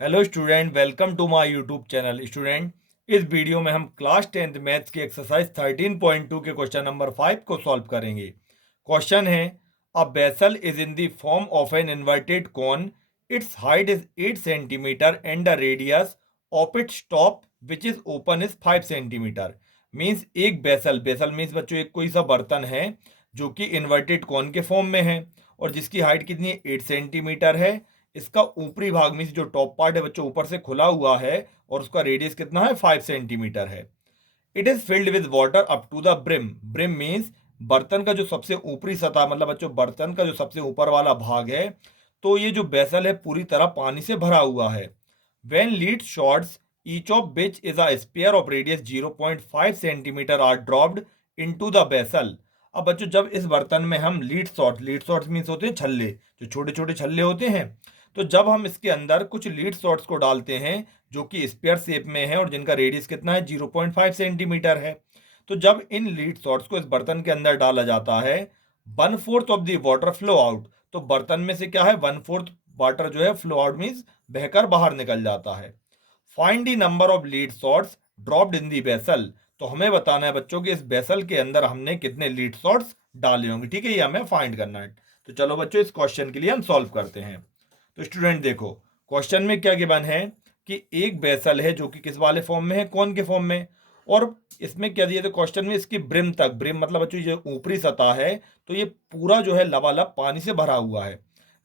Hello student, welcome to my YouTube channel. Student, इस video में हम क्लास 10th मैथ्स की एक्सरसाइज 13.2 के क्वेश्चन नंबर 5 को सॉल्व करेंगे। क्वेश्चन है, a vessel is in the form of an inverted cone, its height is 8 centimetre and the radius of its top which is open is 5 centimetre. Means एक vessel vessel means बच्चों एक कोई सा बर्तन है जो कि इन्वर्टेड कोन के फॉर्म में है और जिसकी हाइट कितनी है, 8 सेंटीमीटर है। इसका ऊपरी भाग में जो टॉप पार्ट है बच्चों ऊपर से खुला हुआ है और उसका रेडियस कितना है, 5 सेंटीमीटर है। It is filled with water up to the brim. Brim means बर्तन का जो सबसे ऊपरी सतह, मतलब बच्चों बर्तन का जो सबसे ऊपर वाला भाग है, तो ये जो बेसल है पूरी तरह पानी से भरा हुआ है। When lead shots each of which is a sphere of radius 0.5 centimetre are dropped into the vessel. अब बच्चों जब इस बर्तन में हम लीड शॉट्स मीन्स होते हैं छल्ले, जो छोटे छोटे छल्ले होते हैं, तो जब हम इसके अंदर कुछ लीड शॉट्स को डालते हैं जो कि स्पेयर शेप में है और जिनका रेडियस कितना है, 0.5 सेंटीमीटर है, तो जब इन लीड शॉट्स को इस बर्तन के अंदर डाला जाता है, 1/4 of the water flow out. तो बर्तन में से क्या है, 1/4 वाटर जो है फ्लो आउट मीन्स बहकर बाहर निकल जाता है। Find the number of lead shots dropped in the vessel. तो हमें बताना है बच्चों कि इस बेसल के अंदर हमने कितने लीड शॉट्स डाले होंगे। ठीक है, ये हमें फाइंड करना है। तो चलो बच्चों इस क्वेश्चन के लिए हम सॉल्व करते हैं। तो स्टूडेंट देखो, क्वेश्चन में क्या गिवन है कि एक बेसल है जो कि किस वाले फॉर्म में है, कौन के फॉर्म में, और इसमें क्या दिया, तो क्वेश्चन में इसकी ब्रिम तक, ब्रिम मतलब बच्चों ये ऊपरी सतह है, तो ये पूरा जो है लबालब पानी से भरा हुआ है।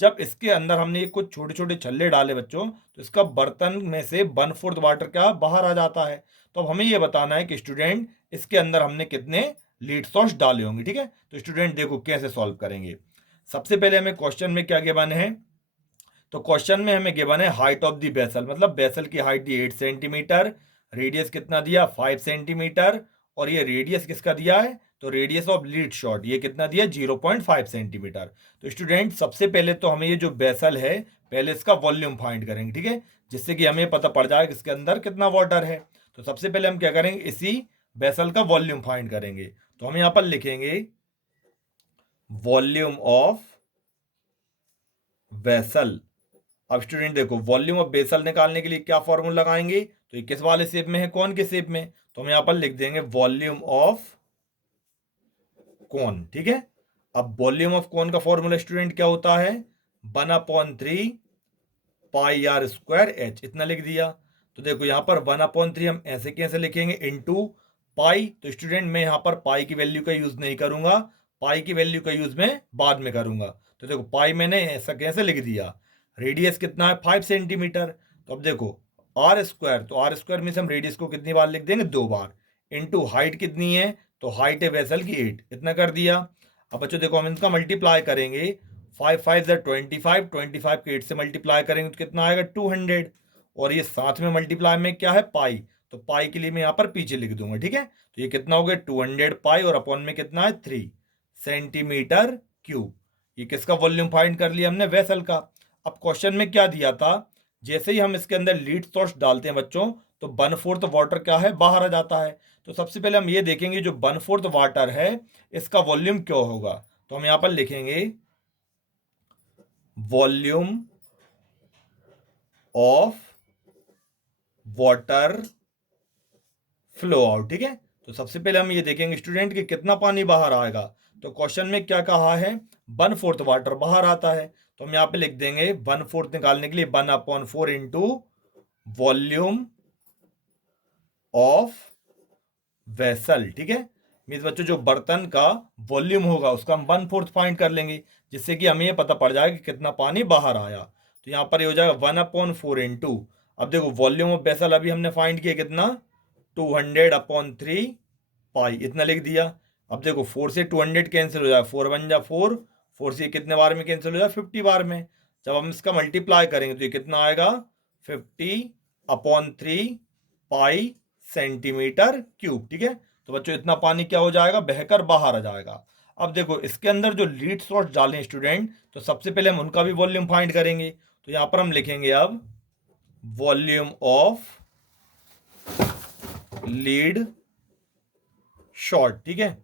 जब इसके अंदर हमने ये कुछ छोटे छोटे छल्ले डाले बच्चों, तो इसका बर्तन में से 1/4 वाटर क्या बाहर आ जाता है। तो अब हमें ये बताना है कि स्टूडेंट इसके अंदर हमने कितने लीड शॉट्स डाले होंगे। ठीक है, तो स्टूडेंट देखो कैसे सॉल्व करेंगे। सबसे पहले हमें क्वेश्चन में क्या गिवन है, तो क्वेश्चन में हमें गिवन है हाइट ऑफ द बेसल, मतलब बेसल की हाइट दी 8 सेंटीमीटर, रेडियस कितना दिया, 5 सेंटीमीटर, और ये रेडियस किसका दिया है, तो रेडियस ऑफ लीड शॉट ये कितना दिया, 0.5 सेंटीमीटर। तो स्टूडेंट सबसे पहले तो हमें ये जो बेसल है, पहले इसका वॉल्यूम फाइंड करेंगे। ठीक है, जिससे कि हमें पता पड़ जाए कि इसके अंदर कितना वाटर है। तो सबसे पहले हम क्या करेंगे, इसी बेसल का वॉल्यूम फाइंड करेंगे। तो हम यहां पर लिखेंगे वॉल्यूम ऑफ वेसल। अब स्टूडेंट देखो, वॉल्यूम ऑफ बेसल निकालने के लिए क्या फॉर्मूला लगाएंगे, तो ये किस वाले शेप में है, कौन के शेप में, तो हम यहां पर लिख देंगे वॉल्यूम ऑफ कौन। ठीक है, अब वॉल्यूम ऑफ कौन का फॉर्मूला स्टूडेंट क्या होता है, 1/3 पाई आर स्क्वायर एच, इतना लिख दिया। तो देखो यहां पर 1/3 हम ऐसे कैसे लिखेंगे, इनटू पाई। तो स्टूडेंट मैं यहां पर पाई की वैल्यू का यूज नहीं करूंगा, पाई की वैल्यू का यूज मैं बाद में करूंगा। तो देखो पाई मैंने ऐसा कैसे लिख दिया, रेडियस कितना है, 5 सेंटीमीटर। तो अब देखो आर स्क्वायर, तो आर स्क्वायर में से हम रेडियस को कितनी बार लिख देंगे, 2 बार, इनटू हाइट कितनी है, तो हाइट है वेसल की 8, इतना कर दिया। अब बच्चों देखो हम इनका मल्टीप्लाई करेंगे, 5 5 25 के 8 से मल्टीप्लाई करेंगे तो कितना आएगा, 200। और ये साथ में मल्टीप्लाई में क्या है, पाई, तो पाई के लिए मैं यहाँ पर पीछे लिख दूंगा। ठीक है, तो ये कितना हो गया, 200 पाई, और अपॉन में कितना है, 3 सेंटीमीटर क्यूब। ये किसका वॉल्यूम फाइंड कर लिया हमने, वेसल का। अब क्वेश्चन में क्या दिया था, जैसे ही हम इसके अंदर लीड सोर्स डालते हैं बच्चों, तो 1/4 वाटर क्या है, बाहर आ जाता है। तो सबसे पहले हम ये देखेंगे जो 1/4 वाटर है इसका वॉल्यूम क्या होगा। तो हम यहां पर लिखेंगे volume of water flow out. ठीक है, तो सबसे पहले हम ये देखेंगे स्टूडेंट कि कितना पानी बाहर आएगा। तो क्वेश्चन में क्या कहा है, 1/4 वाटर बाहर आता है, तो हम यहां पे लिख देंगे 1/4 निकालने के लिए 1/4 इंटू वॉल्यूम ऑफ वेसल। ठीक है, मीन्स बच्चों जो बर्तन का वॉल्यूम होगा उसका हम 1/4 फाइंड कर लेंगे, जिससे कि हमें ये पता पड़ जाएगा कि कितना पानी बाहर आया। तो यहाँ पर ये हो जाएगा 1/4 इंटू, अब देखो वॉल्यूम ऑफ वेसल अभी हमने फाइंड किया कितना, 200/3 पाई, इतना लिख दिया। अब देखो 4 से 200 कैंसिल हो जाएगा, 4 बन जा 4, 4 से कितने बार में कैंसिल हो जाएगा, 50 बार में। जब हम इसका मल्टीप्लाई करेंगे तो ये कितना आएगा, 50/3 पाई सेंटीमीटर क्यूब। ठीक है, तो बच्चों इतना पानी क्या हो जाएगा, बहकर बाहर आ जाएगा। अब देखो इसके अंदर जो लीड सोर्स डालें स्टूडेंट, तो सबसे पहले हम उनका भी वॉल्यूम फाइंड करेंगे। तो यहां पर हम लिखेंगे अब वॉल्यूम ऑफ लीड शॉर्ट। ठीक है,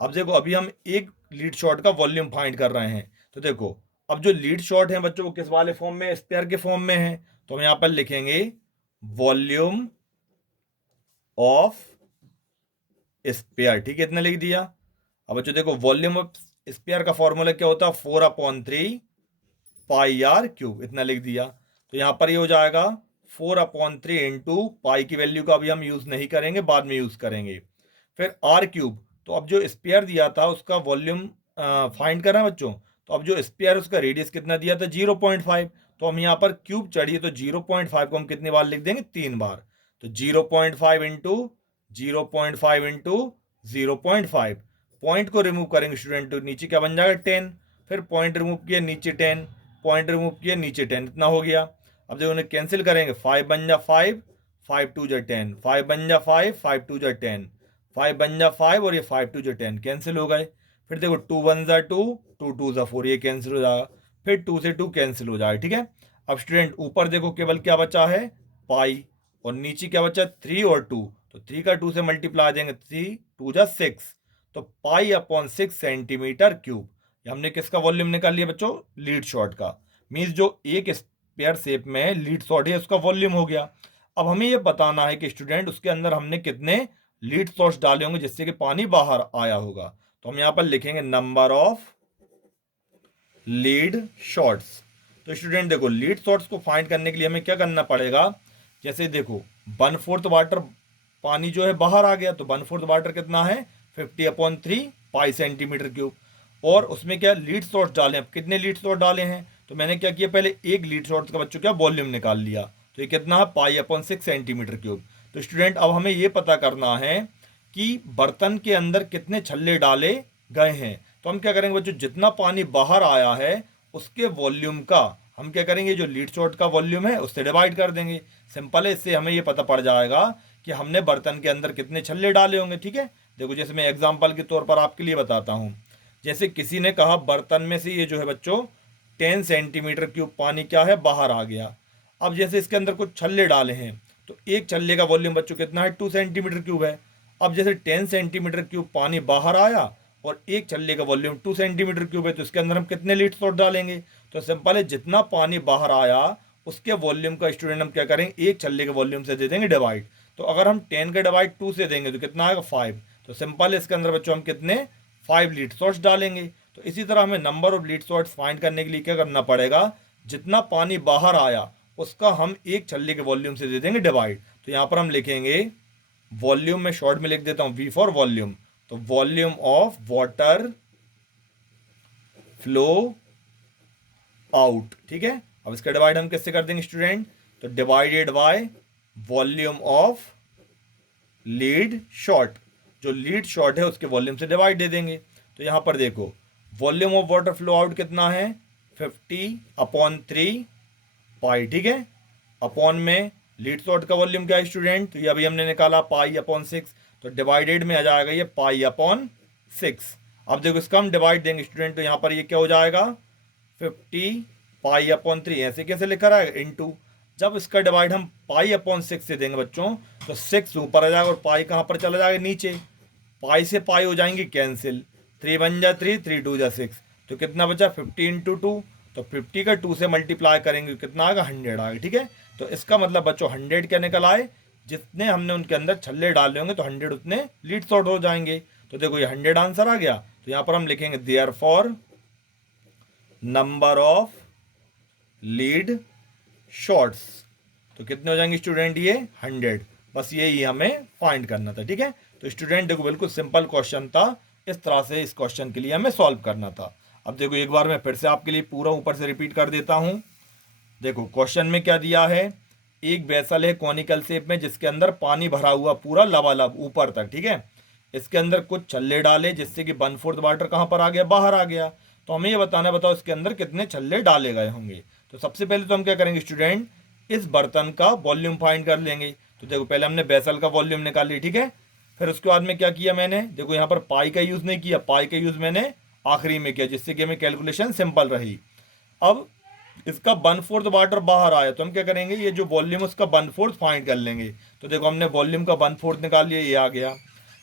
अब देखो अभी हम एक लीड शॉर्ट का वॉल्यूम फाइंड कर रहे हैं। तो देखो अब जो लीड शॉर्ट है बच्चों वो किस वाले फॉर्म में, स्पेयर के फॉर्म में है। तो हम यहाँ पर लिखेंगे वॉल्यूम ऑफ स्पेयर, ठीक है, इतना लिख दिया। अब बच्चों देखो वॉल्यूम ऑफ स्पेयर का फॉर्मूला क्या होता है, 4/3 पाई आर क्यूब, इतना लिख दिया। तो यहाँ पर ये हो जाएगा 4/3 इंटू पाई की वैल्यू का अभी हम यूज़ नहीं करेंगे, बाद में यूज़ करेंगे। फिर आर क्यूब, तो अब जो स्पेयर दिया था उसका वॉल्यूम फाइंड करना है बच्चों। तो अब जो स्पेयर उसका रेडियस कितना दिया था 0.5, तो हम यहाँ पर क्यूब चढ़िए तो 0.5 को हम कितनी बार लिख देंगे, 3 बार। तो 0.5 इंटू 0.5 इंटू 0.5, पॉइंट को रिमूव करेंगे स्टूडेंट तो नीचे क्या बन जाएगा 10, फिर पॉइंट रिमूव किया नीचे 10, पॉइंट रिमूव किया नीचे 10, इतना हो गया। अब जब उन्हें कैंसिल करेंगे 5 बन जा 5, 5 2 जा 10, 5 बन जा 5, 5 2 जा 10, 5 बन जा 5 और ये 5 2 जा 10 कैंसिल हो गए। फिर देखो 2 1 जा 2, 2 2 जा 4, ये कैंसिल हो जाएगा। फिर 2 से 2 कैंसिल हो जाएगा, ठीक है। अब स्टूडेंट ऊपर देखो केवल क्या बचा है, पाई, और नीचे क्या बचा 3 और 2, तो 3 का 2 से मल्टीप्लाई देंगे, 3 2 जा 6, तो पाई/6 सेंटीमीटर क्यूब। हमने किसका वॉल्यूम निकाल लिया बच्चों, लीड शॉट का। मीन्स जो एक स्पेयर शेप में लीड शॉट है उसका वॉल्यूम हो गया। अब हमें यह बताना है कि स्टूडेंट उसके अंदर हमने कितने लीड शॉट्स डाले होंगे जिससे कि पानी बाहर आया होगा। तो हम यहाँ पर लिखेंगे नंबर ऑफ लीड शॉट्स। तो स्टूडेंट देखो लीड शॉट्स को फाइंड करने के लिए हमें क्या करना पड़ेगा, जैसे देखो 1/4 वाटर पानी जो है बाहर आ गया, तो 1/4 वाटर कितना है 50/3 पाई सेंटीमीटर क्यूब। और उसमें क्या लीड शॉट्स डाले, अब कितने लीड शॉट डाले हैं, तो मैंने क्या किया पहले एक लीड शॉट्स का बच्चों क्या वॉल्यूम निकाल लिया, तो ये कितना है पाई/6 सेंटीमीटर क्यूब। तो स्टूडेंट अब हमें ये पता करना है कि बर्तन के अंदर कितने छल्ले डाले गए हैं। तो हम क्या करेंगे बच्चों, जितना पानी बाहर आया है उसके वॉल्यूम का हम क्या करेंगे, जो लीड शॉट का वॉल्यूम है उससे डिवाइड कर देंगे। सिंपल है, इससे हमें ये पता पड़ जाएगा कि हमने बर्तन के अंदर कितने छल्ले डाले होंगे, ठीक है। देखो जैसे मैं एग्जांपल के तौर पर आपके लिए बताता हूँ। जैसे किसी ने कहा बर्तन में से ये जो है बच्चों 10 सेंटीमीटर क्यूब पानी क्या है बाहर आ गया। अब जैसे इसके अंदर कुछ छल्ले डाले हैं, तो एक छल्ले का वॉल्यूम बच्चों कितना है 2 सेंटीमीटर क्यूब है। अब जैसे 10 सेंटीमीटर क्यूब पानी बाहर आया और एक छल्ले का वॉल्यूम 2 सेंटीमीटर क्यूब है, तो इसके अंदर हम कितने लीटर शॉट डालेंगे। तो सिंपल है, जितना पानी बाहर आया उसके वॉल्यूम का स्टूडेंट हम क्या करेंगे एक छल्ले के वॉल्यूम से दे देंगे डिवाइड। तो अगर हम 10 का डिवाइड 2 से देंगे तो कितना आएगा 5। तो सिंपल है, इसके अंदर बच्चों हम कितने 5 लीड शॉट्स डालेंगे। तो इसी तरह हमें number of lead shots find करने के लिए क्या करना पड़ेगा, जितना पानी बाहर आया उसका हम एक छल्ले के वॉल्यूम से दे देंगे डिवाइड। तो यहाँ पर हम लिखेंगे वॉल्यूम में शॉर्ट में लिख देता हूँ V फॉर वॉल्यूम, तो volume of water flow out, ठीक है। अब इसका डिवाइड हम किससे कर देंगे स्टूडेंट, तो divided by volume of lead shot, जो लीड शॉट है उसके वॉल्यूम से डिवाइड दे देंगे। तो यहां पर देखो volume of water flow out कितना है 50/3 पाई, ठीक है। अपॉन में लीड शॉट का वॉल्यूम क्या है स्टूडेंट, तो ये अभी हमने निकाला पाई/6, तो डिवाइडेड में आ जाएगा ये पाई/6। अब देखो इसका हम डिवाइड देंगे स्टूडेंट, तो यहाँ पर ये क्या हो जाएगा 50 पाई/3, ऐसे कैसे लिखा रहेगा इनटू। जब इसका डिवाइड हम पाई/6 से देंगे बच्चों, तो 6 ऊपर आ जाएगा और पाई कहाँ पर चला जाएगा नीचे। पाई से पाई हो जाएंगे कैंसिल, 3 बन जा 3, 3 2 जा 6, तो कितना बचा 50 इंटू 2, तो 50 का 2 से मल्टीप्लाई करेंगे कितना आएगा 100 आएगा, ठीक है। तो इसका मतलब बच्चों 100 क्या निकल आए, जितने हमने उनके अंदर छल्ले डाले होंगे तो 100 उतने लीड शॉट हो जाएंगे। तो देखो ये 100 आंसर आ गया। तो यहाँ पर हम लिखेंगे therefore number of lead shots, तो कितने हो जाएंगे स्टूडेंट ये 100। बस यही हमें फाइंड करना था, ठीक है। तो स्टूडेंट देखो बिल्कुल सिंपल क्वेश्चन था, इस तरह से इस क्वेश्चन के लिए हमें सॉल्व करना था। अब देखो एक बार मैं फिर से आपके लिए पूरा ऊपर से रिपीट कर देता हूँ। देखो क्वेश्चन में क्या दिया है, एक वेसल है कॉनिकल शेप में जिसके अंदर पानी भरा हुआ पूरा लबालब ऊपर तक, ठीक है। इसके अंदर कुछ छल्ले डाले जिससे कि 1/4 वाटर कहाँ पर आ गया बाहर आ गया। तो हमें ये बताना, बताओ इसके अंदर कितने छल्ले डाले गए होंगे। तो सबसे पहले तो हम क्या करेंगे स्टूडेंट, इस बर्तन का वॉल्यूम फाइंड कर लेंगे। तो देखो पहले हमने वेसल का वॉल्यूम निकाल लिया, ठीक है। फिर उसके बाद में क्या किया मैंने, देखो यहाँ पर पाई का यूज़ नहीं किया, पाई का यूज़ मैंने आखिरी में किया जिससे कि हमें कैलकुलेशन सिंपल रही। अब इसका 1/4 वाटर बाहर आया तो हम क्या करेंगे, ये जो वॉल्यूम उसका 1/4 फाइंड कर लेंगे। तो देखो हमने वॉल्यूम का 1/4 निकाल लिया, ये आ गया।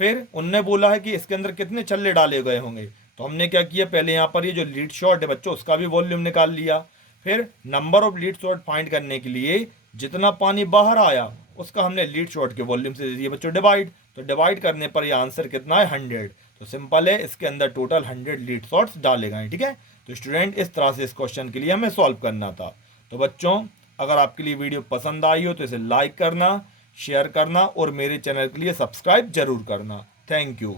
फिर उनने बोला है कि इसके अंदर कितने छल्ले डाले गए होंगे, तो हमने क्या किया पहले यहाँ पर ये जो लीड शॉट है बच्चों उसका भी वॉल्यूम निकाल लिया। फिर number of lead shot find करने के लिए जितना पानी बाहर आया उसका हमने लीड शॉट के वॉल्यूम से दे दिया बच्चों डिवाइड। तो डिवाइड करने पर ये आंसर कितना है 100। तो सिंपल है, इसके अंदर टोटल 100 लीड शॉट्स डाले गए। ठीक है, तो स्टूडेंट इस तरह से इस क्वेश्चन के लिए हमें सॉल्व करना था। तो बच्चों अगर आपके लिए वीडियो पसंद आई हो तो इसे लाइक करना, शेयर करना और मेरे चैनल के लिए सब्सक्राइब जरूर करना। Thank you.